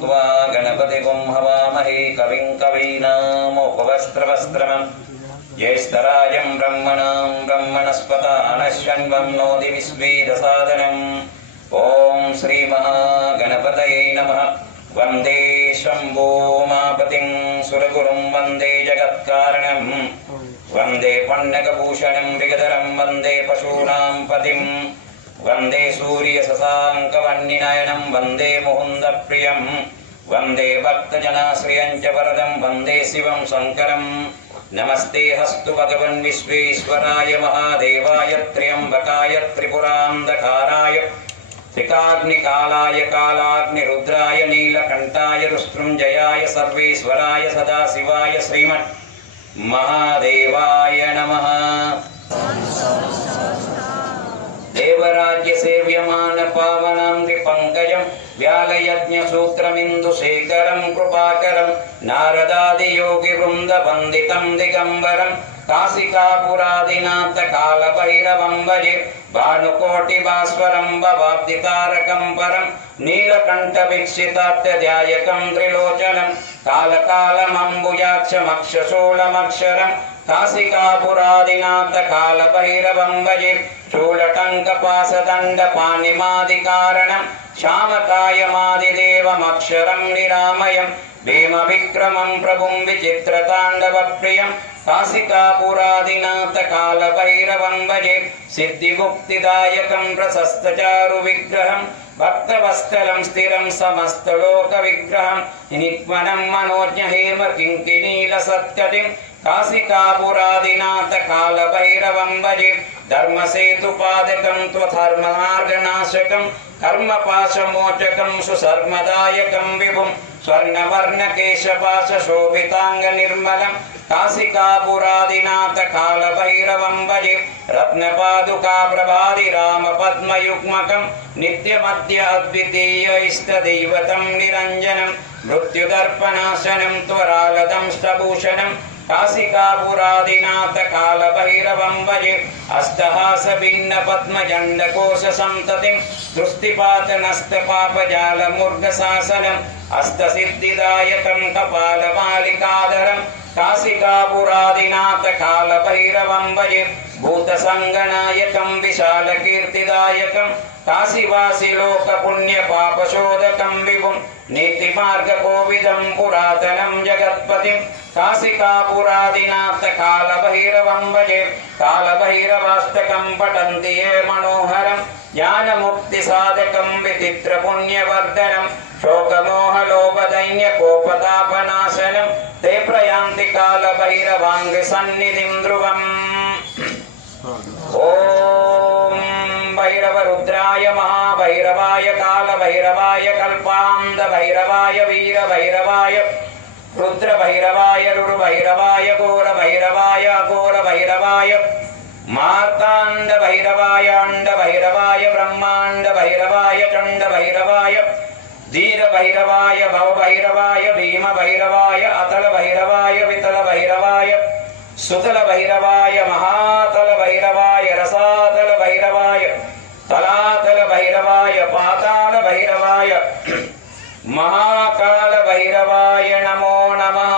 त्वा गणपतिगुं हवामहे कविं कवीनामुपवस्त्रवस्त्रमं ज्येष्ठराजं ब्रह्मणां ब्रह्मणस्पतानश्वन्वं नोति विश्वेदसादनम् ॐ श्रीमहागणपतये नमः। वन्दे शम्भोमापतिं सुरगुरुं वन्दे जगत्कारणं वन्दे पण्डकभूषणं विगधरं वन्दे पशूनां पतिं वन्दे सूर्यशशाङ्कवह्निनयनं वन्दे मुकुन्दप्रियं वन्दे भक्तजनाश्रियं च वरदं वन्दे शिवं शङ्करं। नमस्ते हस्तु भगवन् विश्वेश्वराय महादेवाय त्र्यम्बकाय त्रिपुरान्धकाराय त्रिकाग्निकालाय कालाग्निरुद्राय नीलकण्ठाय रुस्त्रुञ्जयाय सर्वेश्वराय सदाशिवाय श्रीमन् महादेवाय नमः। देवराज्य सेव्यमान पावनं त्रिपङ्कजं व्यालयज्ञसूत्रमिन्दुशेखरं कृपाकरं नारदादियोगिवृन्दवन्दितं दिगम्बरं काशिकापुरादिनाथ कालभैरवं भजे भानुकोटिभास्वरं भवाब्धितारकं परं नीलकण्ठवीक्षितात्यध्यायकं त्रिलोचनं कालकालमम्बुजाक्षमक्षशूलमक्षरं काशिकापुरादिनाथ कालभैरवं भजे शूलटङ्कपाशदण्डपाणिमादिकारणं श्यामकायमादिदेवमक्षरं निरामयं भीमविक्रमं प्रभुं विचित्रताण्डवप्रियं काशिकापुरादिनाथ कालभैरवं भजे सिद्धिमुक्तिदायकं प्रशस्तचारुविग्रहं भक्तवत्सलं स्थिरं समस्तलोकविग्रहं निक्मनं मनोज्ञहेम किङ्किणीलसत्यतिं काशिकापुरादिनाथ कालभैरवं भजे धर्मसेतुपादकं त्वधर्ममार्गनाशकं कर्मपाशमोचकं सुशर्मदायकं विभुं स्वर्णवर्णकेशपाशशोभिताङ्गनिर्मलं काशिकापुरादिनाथ कालभैरवं भजे रत्नपादुकाप्रभादिरामपद्मयुग्मकं नित्यमद्य अद्वितीय इष्टदैवतं निरञ्जनं मृत्युदर्पनाशनं त्वरालदं ष्टभूषणं काशिकापुरादिनाथ कालभैरवं भजे अष्टहासभिन्नपद्मजण्डकोशसन्ततिं दृष्टिपातनस्तपापजालमूर्धशासनम् अष्टसिद्धिदायकं कपालमालिकाधरं काशिकापुरादिनाथ कालभैरवं भजे भूतसङ्गनायकं विशालकीर्तिदायकं काशीवासिलोकपुण्यपापशोधकं विभुं नीतिमार्गकोविदं पुरातनं जगत्पतिं काशिकापुरादिनाथ कालभैरवं भजे कालभैरवाष्टकं पठन्ति ये मनोहरं ज्ञानमुक्तिसाधकं विचित्रपुण्यवर्धनं शोकमोहलोभदैन्यकोपतापनाशनं ते प्रयान्ति कालभैरवाङ्गसन्निधिं ध्रुवम्। ॐ भैरवरुद्राय महाभैरवाय कालभैरवाय कल्पान्धभैरवाय वीरभैरवाय रुद्रभैरवाय रुरुभैरवाय घोरभैरवाय अघोरभैरवाय मार्ताण्डभैरवाय अण्डभैरवाय ब्रह्माण्डभैरवाय चण्डभैरवाय धीरभैरवाय भवभैरवाय भीमभैरवाय अतलभैरवाय वितलभैरवाय सुतलभैरवाय महातलभैरवाय रसातलभैरवाय तलातलभैरवाय पातालभैरवाय महाकालभैरवाय नमो नमः।